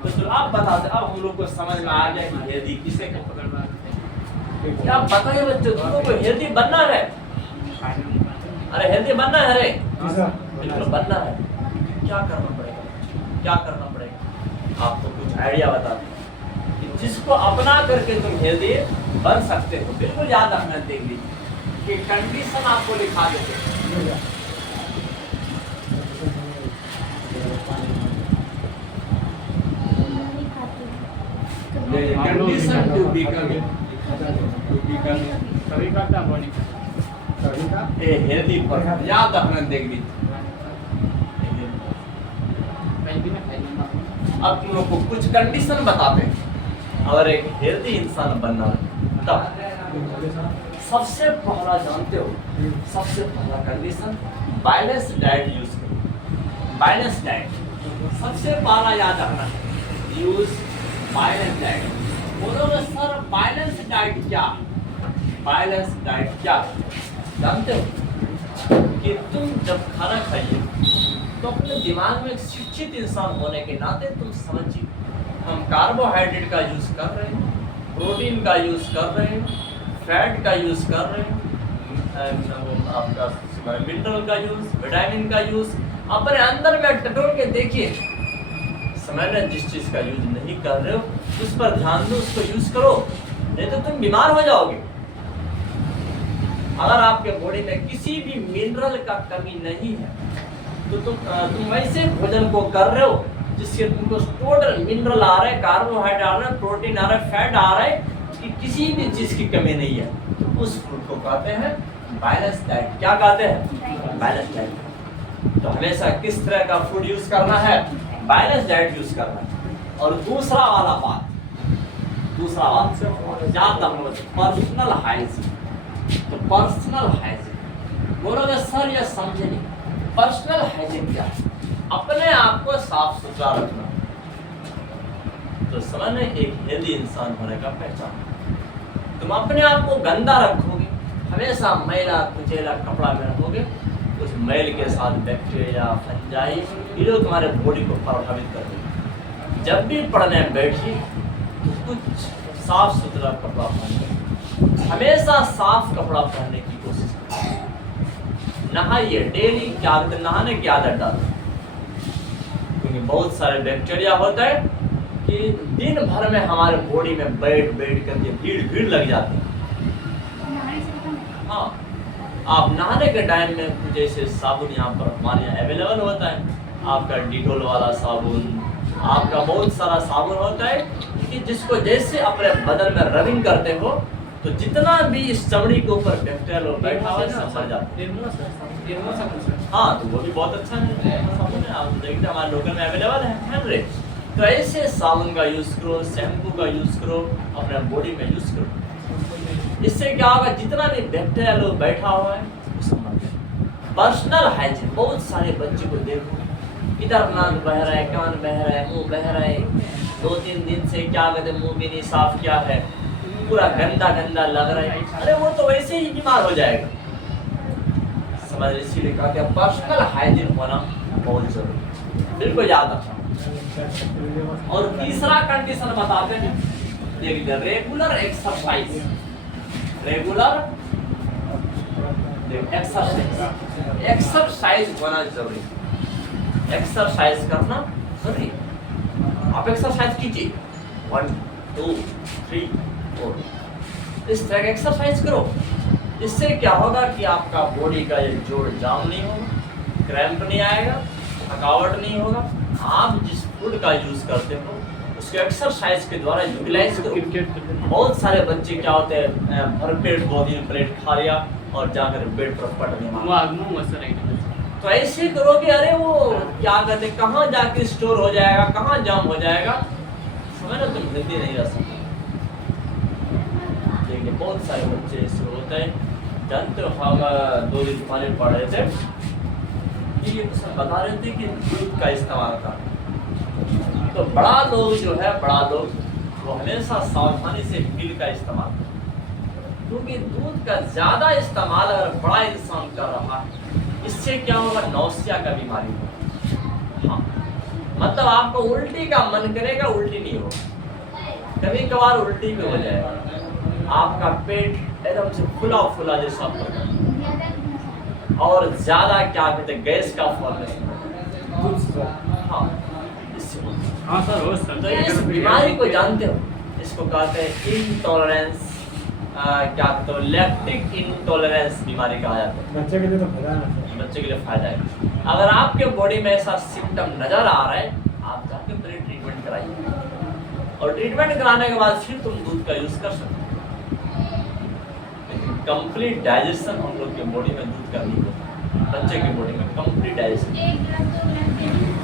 तो आप बताते, अब हम लोग को समझ में आ गया कि हेल्दी किसे कहते हैं। क्या आप बताइए बच्चों, तुम लोग को हेल्दी बनना है? अरे हेल्दी बनना है? अरे बिल्कुल बनना है। क्या करना पड़ेगा? क्या करना पड़ेगा? आपको कुछ आइडिया बताते हैं कि जिसको अपना करके तुम हेल्दी बन सकते हो। बिल्कुल याद रखना, देख लीजिए कि कंडीशन आपको लिखा देते हैं। Condition to become a healthy person, याद रखना, देख लीजिए। अब तुम लोग को कुछ कंडीशन बताते हैं अगर एक हेल्दी इंसान बनना है तब। सबसे पहला जानते हो, सबसे पहला कंडीशन बैलेंस डाइट यूज करो। बैलेंस डाइट सबसे पहला याद रखना, यूज बैलेंस डाइट। बोलोगे सर बैलेंस डाइट क्या? बैलेंस डाइट क्या जानते हो कि तुम जब खाना खाइए तो अपने दिमाग में एक शिक्षित इंसान होने के नाते तुम समझिए, हम कार्बोहाइड्रेट का यूज कर रहे हैं, प्रोटीन का यूज कर रहे हैं, फैट का यूज कर रहे हैं, आपका मिनरल का यूज, विटामिन का यूज अपने अंदर में टटोल के देखिए। समय में जिस चीज का यूज नहीं कर रहे हो उस पर ध्यान दो, उसको यूज करो, नहीं तो तुम बीमार हो जाओगे। अगर आपके बॉडी में किसी भी मिनरल का कमी नहीं है तो तुम वैसे भोजन को कर रहे हो जिससे तुमको टोटल मिनरल आ रहा है, कार्बोहाइड्रेट आ रहा है, प्रोटीन आ रहा है, फैट आ रहा है, कि किसी भी चीज की कमी नहीं है, तो उस फूड को कहते हैं बैलेंस डाइट। क्या कहते हैं? Balance diet. तो हमेशा किस तरह का फूड यूज करना है? बैलेंस डाइट यूज करना है। और दूसरा वाला बात, याद रखना, पर्सनल हाइजीन। तो पर्सनल हाइजीन बोलोगे सर ये समझे नहीं, पर्सनल हाइजीन क्या है? अपने आप को साफ सुथरा रखना। तो समझ एक हेल्दी इंसान होने का पहचान। तुम अपने आप को गंदा रखोगे, हमेशा मैला कुचैला कपड़ा में रखोगे, उस मैल के साथ बैक्टीरिया, फंजाई, ये लोग तुम्हारे बॉडी को प्रभावित कर देंगे। जब भी पढ़ने बैठिए तो कुछ साफ सुथरा कपड़ा पहनिए, हमेशा साफ कपड़ा पहनने की कोशिश करिए। नहाइए डेली, क्या नहाने की आदत डालो, क्योंकि बहुत सारे बैक्टीरिया होता है कि दिन भर में हमारे बॉडी में बैठ करके भीड़ लग जाती है। हाँ, आप नहाने के टाइम में जैसे साबुन यहाँ पर हमारे यहाँ अवेलेबल होता है, आपका डिटोल वाला साबुन, आपका बहुत सारा साबुन होता है कि जिसको जैसे अपने बदन में रबिंग करते हो तो जितना भी इस चमड़ी के ऊपर बैक्टीरिया लोग बैठा हुआ है सब मर जाते हैं। हाँ, तो वो भी बहुत अच्छा है साबुन है, आप देखते हमारे लोकल में अवेलेबल है रे। तो ऐसे साबुन का यूज करो, शैम्पू का यूज करो, अपने बॉडी में यूज करो। इससे क्या होगा, जितना भी बैक्टीरिया लोग बैठा हुआ है वो सब मर जाए। पर्सनल हाइजीन, बहुत सारे बच्चे को देखो इधर नाक बह रहा है, कान बह रहा है, मुंह बह रहा है, 2-3 दिन से क्या कहते मुंह भी नहीं साफ किया है, पूरा गंदा लग रहा है। अरे वो तो वैसे ही बीमार हो जाएगा। समझ, इसीलिए कहा कि पर्सनल हाइजीन होना बहुत जरूरी, बिल्कुल याद रखना। और तीसरा कंडीशन बताते हैं, देखिए रेगुलर एक्सरसाइज। रेगुलर एक्सरसाइज होना जरूरी, एक्सरसाइज करना जरूरी। आप एक्सरसाइज कीजिए 1 2 3 4 इस तरह का एक्सरसाइज करो। इससे क्या होगा कि आपका बॉडी का ये जोड़ जाम नहीं होगा, क्रैम्प नहीं आएगा, थकावट नहीं होगा। आप जिस फूड का यूज करते हो उसके एक्सरसाइज के द्वारा यूटिलाइज करो। बहुत सारे बच्चे क्या होते हैं, भरपेट 2-3 प्लेट खा लिया और जाकर बेड पर पड़ गए। तो ऐसे करोगे, अरे वो क्या कहते हैं, कहाँ जाके स्टोर हो जाएगा, कहाँ जाम हो जाएगा, समझ लो तुम हेल्दी नहीं रह सकते। देखिए बहुत सारे बच्चे ऐसे होते हैं, जानते हो 2 दिन पहले पढ़ रहे थे कि ये सब बता रहे थे कि दूध का इस्तेमाल कर, तो बड़ा लोग जो है, बड़ा लोग वो हमेशा सावधानी से मिल्क का इस्तेमाल करें, क्योंकि दूध का ज़्यादा इस्तेमाल अगर बड़ा इंसान कर रहा है, इससे क्या होगा, नौसिया का बीमारी होगा। हाँ, मतलब आपको उल्टी का मन करेगा, उल्टी नहीं हो, कभी कभार उल्टी भी हो जाएगा, आपका पेट एकदम से फुला फुला जैसा और ज्यादा क्या कहते हैं गैस का फॉर्मेशन। हाँ हाँ सर हो सकता तो है। इस बीमारी को जानते हो, इसको कहते हैं इंटॉलरेंस, क्या कहते हो लैक्टिक इंटॉलरेंस बीमारी कहा जाता है। बच्चे के लिए तो फायदा है ना बच्चे के लिए फायदा है। अगर आपके बॉडी में ऐसा सिम्टम नजर आ रहा है, आप जाके पहले ट्रीटमेंट कराइए, और ट्रीटमेंट कराने के बाद फिर तुम दूध का यूज कर सकते हो। लेकिन कंप्लीट डाइजेशन हम लोग के बॉडी में दूध का नहीं होता, बच्चे की बॉडी में कंप्लीट डाइजेशन।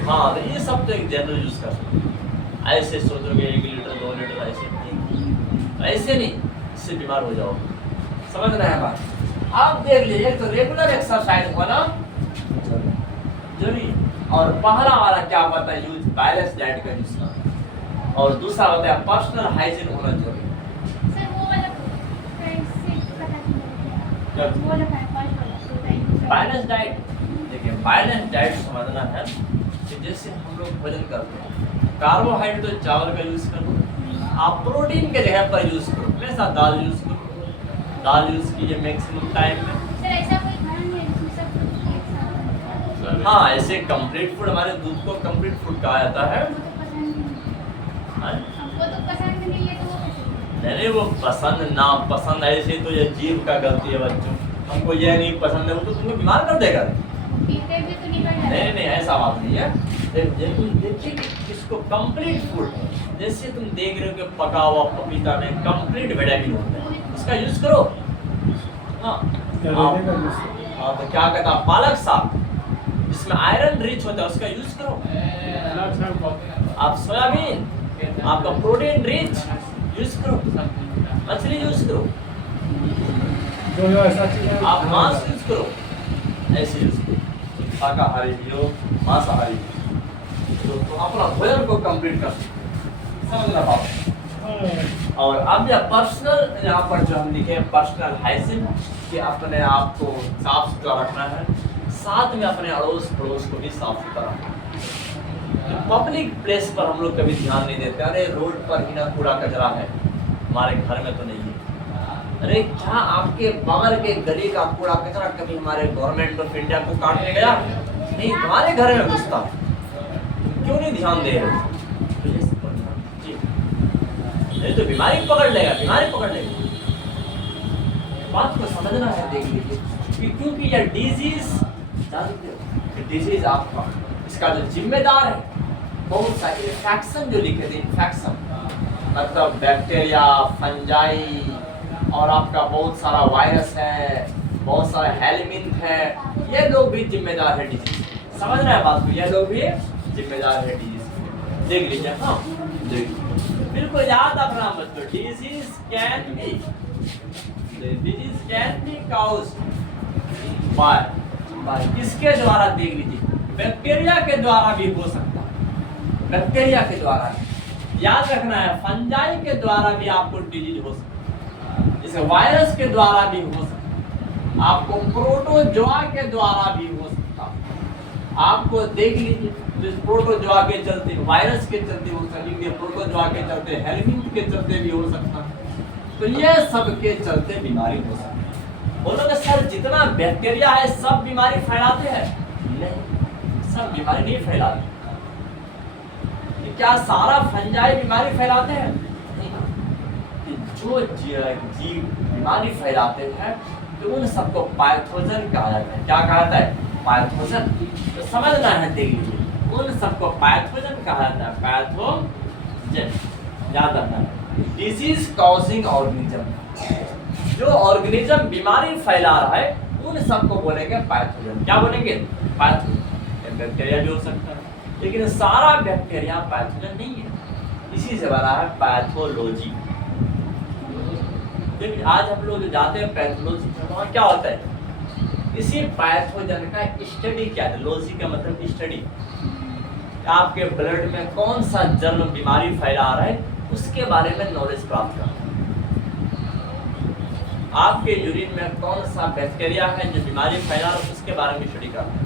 हाँ तो ये सब तो एक जनरल यूज कर सकते हो। ऐसे सोचोगे 1 लीटर 2 लीटर ऐसे नहीं, ऐसे नहीं, इससे बीमार हो जाओगे। समझ रहे हैं बात? आप देख लीजिए, तो रेगुलर एक्सरसाइज होना जरूरी, और पहला वाला क्या होता है यूज बैलेंस डाइट का यूज करना, और दूसरा होता है पर्सनल हाइजीन होना जरूरी। सर वो वाला कैसे पता चलेगा? वो वाला फर्स्ट वाला बैलेंस डाइट, देखिए बैलेंस डाइट समझना है कि जैसे हम लोग भोजन करते हैं, कार्बोहाइड्रेट तो चावल का यूज करो, आप प्रोटीन के जगह पर यूज करो, हमेशा दाल यूज करो, दाल यूज कीजिए मैक्सिमम टाइम में। सर ऐसा कोई खाना है जिसमें सब कुछ एक साथ होता है? हाँ ऐसे कंप्लीट फूड, हमारे दूध को कंप्लीट फूड कहा जाता है। हमको तो पसंद नहीं है, तो वो कैसे? नहीं वो पसंद ना पसंद ऐसे तो ये जीव का गलती है बच्चों, हमको ये नहीं पसंद है वो तो तुमको बीमार कर देगा। पीते भी तो नहीं कर नहीं नहीं ऐसा बात नहीं है। देखिए कि इसको कंप्लीट फूड, जैसे तुम देख रहे हो कि पका हुआ पपीता में कंप्लीट विटामिन होता है, उसका यूज करो। हाँ करेले का जूस। हाँ तो क्या कहता है पालक साग जिसमें आयरन रिच होता है उसका यूज करो। आप सोयाबीन, आपका प्रोटीन रिच यूज करो, मछली यूज करो, जो ऐसा चीज है आप मांस यूज करो, ऐसे यूज करो, शाकाहारी भी हो मांसाहारी भी हो, तो अपना भोजन को कंप्लीट कर सकते, समझना बात। और अब यह पर्सनल, यहाँ पर जो हम लिखे पर्सनल हाइजीन कि अपने आप को साफ सुथरा रखना है, साथ में अपने अड़ोस पड़ोस को भी साफ सुथरा रखना है। पब्लिक प्लेस पर हम लोग कभी ध्यान नहीं देते, अरे रोड पर ही ना कूड़ा कचरा है, हमारे घर में तो नहीं है। अरे क्या आपके बगल के गली का कूड़ा कचरा कभी हमारे गवर्नमेंट ऑफ इंडिया को काटने गया? नहीं, तुम्हारे घर में घुसता, क्यों नहीं ध्यान दे रहे? नहीं तो बीमारी पकड़ लेगा, बीमारी पकड़ लेगा। बात को समझना है, देख लीजिए कि क्योंकि यह डिजीज, जानते हो डिजीज आपका इसका जो जिम्मेदार है बहुत सारे इन्फेक्शन जो लिखे थे, इन्फेक्शन मतलब बैक्टीरिया, फंजाई, और आपका बहुत सारा वायरस है, बहुत सारा हेलमिंथ है, ये लोग भी जिम्मेदार है डिजीज। समझ रहे हैं बात को? ये लोग भी जिम्मेदार है डिजीज। देख लीजिए, हाँ देखिए बिल्कुल याद रखना बच्चों, disease can be caused bye किसके द्वारा? देख लीजिए बैक्टीरिया के द्वारा भी हो सकता है, बैक्टीरिया के द्वारा भी। याद रखना है फंजाई के द्वारा भी आपको डिजीज हो सकता है, जैसे वायरस के द्वारा भी हो सकता है, आपको प्रोटोजोआ के द्वारा भी हो सकता है। आपको देख लीजिए जिस प्रोटोजोआ के चलते, वायरस के चलते हो सकती है, प्रोटोजोआ के चलते, हेलमिंथ के चलते भी हो सकता है। तो ये सब के चलते बीमारी हो सकती है। बोलोगे सर जितना बैक्टीरिया है सब बीमारी फैलाते हैं? नहीं, सब बीमारी नहीं फैलाते। क्या सारा फंजाई बीमारी फैलाते हैं? नहीं। जो जीव बीमारी फैलाते हैं तो उन सबको पैथोजन कहा जाता है। क्या कहा जाता है? पैथोजन। तो समझना है, देख लीजिए उन सबको पैथोजन कहा जाता है, पैथोजन। याद रखना है डिजीज कॉजिंग ऑर्गेनिज्म, जो ऑर्गेनिज्म बीमारी फैला रहा है उन सबको बोलेंगे पैथोजन। क्या बोलेंगे? पैथोजन। बैक्टीरिया भी हो सकता है, लेकिन सारा बैक्टीरिया पैथोजन नहीं है, इसी से बना है पैथोलॉजी। देखिए आज हम लोग जाते हैं पैथोलॉजी में, वहाँ क्या होता है? इसी पैथोजन का स्टडी क्या है? लॉजी का मतलब स्टडी। आपके ब्लड में कौन सा जर्म बीमारी फैला रहा है उसके बारे में नॉलेज प्राप्त करना। आपके यूरिन में कौन सा बैक्टीरिया है जो बीमारी फैला रहा है उसके बारे में स्टडी करना।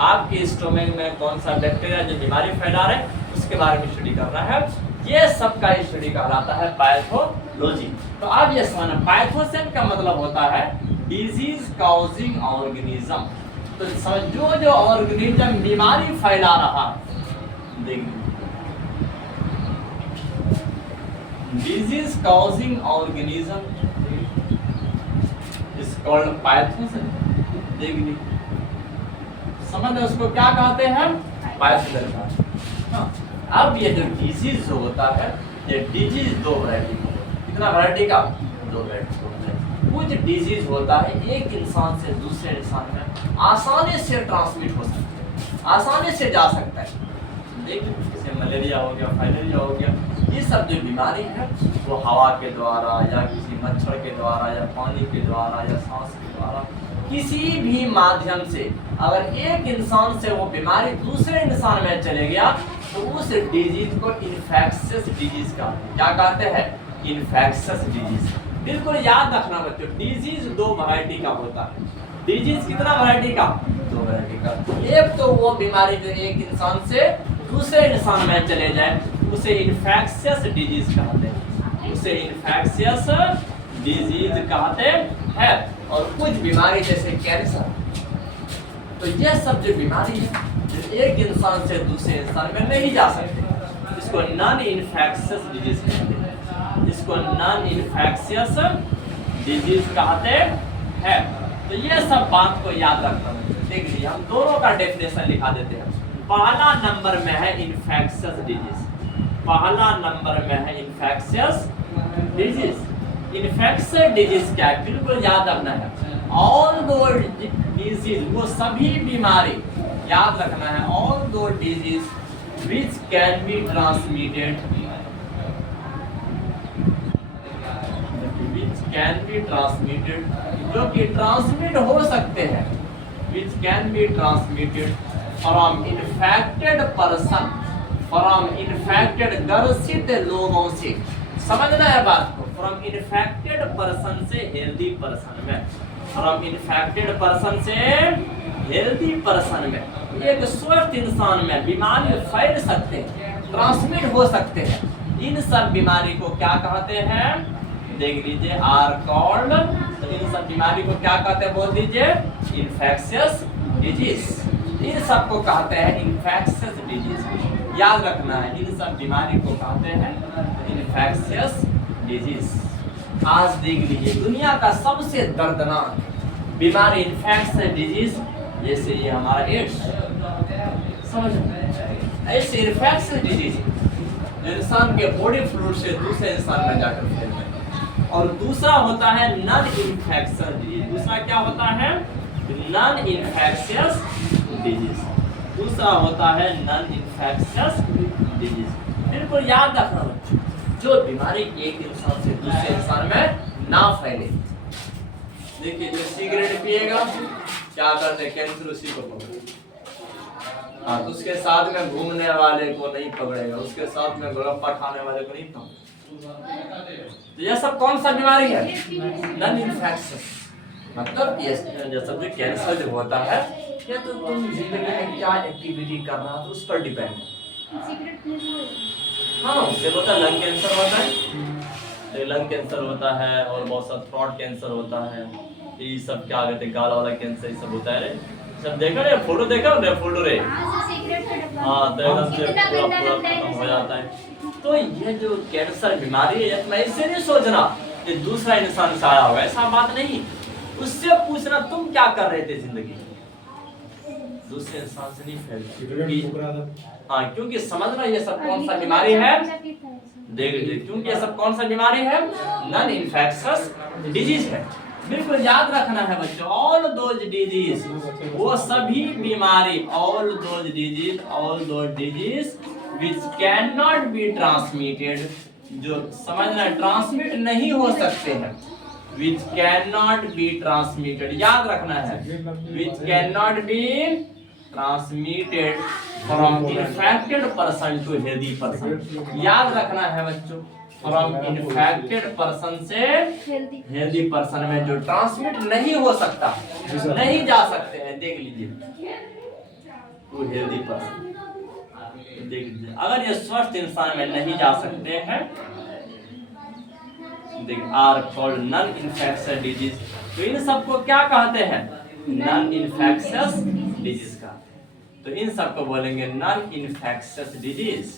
आपके स्टोमक में कौन सा बैक्टीरिया जो बीमारी फैला रहे हैं उसके बारे में स्टडी करना है। ये सब का स्टडी कहलाता है पैथोलॉजी। तो अब ये समझना, पैथोजन का मतलब होता है डिजीज कॉजिंग ऑर्गेनिज्म। तो समझो जो ऑर्गेनिज्म बीमारी फैला रहा, देखिए disease causing organism is called pathogen. देखिए समझ रहे उसको क्या कहते हैं, पैथोजन कहते हैं। अब ये जो डिजीज जो होता है, ये डिजीज दो वैरायटी का, कितना वैरायटी का, दो वैरायटी होता है। कुछ डिजीज होता है एक इंसान से दूसरे इंसान में आसानी से ट्रांसमिट हो सकता है, आसानी से जा सकता है। देखिए जैसे मलेरिया हो गया, फाइलेरिया हो गया, ये सब जो बीमारी है वो हवा के द्वारा या किसी मच्छर के द्वारा या पानी के द्वारा या सांस के द्वारा किसी भी माध्यम से अगर एक इंसान से वो बीमारी दूसरे इंसान में चले गया तो उस डिजीज को इन्फेक्शियस डिजीज का क्या कहते हैं, इन्फेक्शियस डिजीज। बिल्कुल याद रखना बच्चों, डिजीज दो वैरायटी का होता है। डिजीज कितना वैरायटी का, दो वैरायटी का। एक तो वो बीमारी जो एक इंसान से दूसरे इंसान में चले जाए उसे इन्फेक्शियस डिजीज कहते हैं, उसे इन्फेक्शियस डिजीज कहते हैं। और कुछ बीमारी जैसे कैंसर, तो ये सब जो बीमारी है जो एक इंसान से दूसरे इंसान में नहीं जा सकते, इसको नॉन इन्फेक्शियस डिजीज कहते हैं, इसको नॉन इन्फेक्शियस डिजीज कहते हैं। तो ये सब बात को याद रखना है। देख लीजिए हम दोनों का डेफिनेशन लिखा देते हैं। पहला नंबर में है इन्फेक्शियस डिजीज, पहला नंबर में है इन्फेक्शियस डिजीज। इन्फेक्शियस डिजीज क्या है, बिल्कुल याद रखना है। ऑल दो डिजीज, वो सभी बीमारी याद रखना है, ऑल दो disease which can be transmitted, which can be transmitted, जो कि ट्रांसमिट हो सकते हैं, which can be transmitted from infected person, from infected ग्रसित लोगों से। समझना है बात को, फ्रॉम इन्फेक्टेड पर्सन से हेल्दी पर्सन में, फ्रॉम इन्फेक्टेड पर्सन से हेल्दी पर्सन में एक स्वस्थ इंसान में बीमारी फैल सकते हैं, ट्रांसमिट हो सकते हैं। इन सब बीमारी को क्या कहते हैं, देख लीजिए, आर कॉल्ड। तो इन सब बीमारी को क्या कहते हैं, बोल दीजिए, इन्फेक्शियस डिजीज। इन सब को कहते हैं इन्फेक्शियस डिजीज, याद रखना है। इन सब बीमारी को कहते हैं इन्फेक्शियस डिजीज। आज देख लीजिए दुनिया का सबसे दर्दनाक बीमारी इन्फेक्शियस डिजीज, जैसे ये हमारा एड्स, समझ ऐसे इन्फेक्शियस डिजीज जो इंसान के बॉडी फ्लूइड से दूसरे इंसान में जाकर फैलता है। और दूसरा होता है नॉन इन्फेक्शियस डिजीज। दूसरा क्या होता है, नॉन इन्फेक्शियस डिजीज। दूसरा होता है नॉन इन्फेक्शियस डिजीज। बिल्कुल याद रखना बच्चों, जो बीमारी एक इंसान से दूसरे इंसान में ना फैले। देखिए जो सिगरेट पिएगा क्या करते हैं, कैंसर उसी को पकड़ेगा। हाँ, तो उसके साथ में घूमने वाले को नहीं पकड़ेगा, उसके साथ में गोलगप्पा खाने वाले को नहीं पकड़ेगा। तो यह सब कौन सा बीमारी है, नॉन इन्फेक्शियस। मतलब ये जो सब जो कैंसर जो होता है, ये तो तुम जिंदगी में क्या एक्टिविटी कर रहा तो उस पर डिपेंड है। हाँ, उससे होता है लंग कैंसर होता है, तो लंग कैंसर होता है, और बहुत सा थ्रोट कैंसर होता है, ये सब क्या कहते हैं, गाल वाला कैंसर, ये सब होता है रे। सब देखा रे, फोटो देखा रे, फोटो रे। हाँ, तो एकदम से पूरा खत्म हो जाता है। तो ये जो कैंसर बीमारी है, मैं इससे नहीं सोचना कि दूसरा इंसान से आया होगा, ऐसा बात नहीं। उससे पूछना तुम क्या कर रहे थे जिंदगी में, दूसरे इंसान से नहीं फैलती। हाँ, क्योंकि समझना ये सब कौन सा बीमारी है, देख लीजिए, क्योंकि ये सब कौन सा बीमारी है, नॉन इन्फेक्शियस डिजीज है। बिल्कुल याद रखना है बच्चों, ऑल दोज डिजीज, वो सभी बीमारी, all those disease, all those disease which can not be transmitted, जो समझना ट्रांसमिट नहीं हो सकते हैं, which can not be transmitted, याद रखना है, which can not be transmitted from infected person to healthy person. याद रखना है बच्चों, फ्रॉम इन्फेक्टेड पर्सन से हेल्दी पर्सन में जो ट्रांसमिट नहीं हो सकता, नहीं जा सकते हैं। देख लीजिए टू हेल्दी पर्सन। देखिए अगर ये स्वस्थ इंसान में नहीं जा सकते हैं, देखिए are called non infectious disease. तो इन सबको क्या कहते हैं? नॉन इन्फेक्शियस डिजीज कहते हैं। तो इन सबको बोलेंगे नॉन इन्फेक्शियस डिजीज।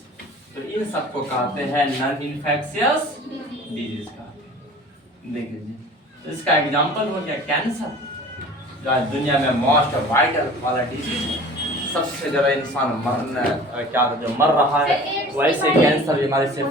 तो इन सबको कहते हैं नॉन इन्फेक्शियस डिजीज कहते हैं। देखिए जी, तो इसका एग्जांपल हो गया कैंसर, जो आज दुनिया में मोस्ट वाइटल वाला डिजीज है। सबसे ज़्यादा इंसान मर रहा है, वैसे कैंसर बीमारी से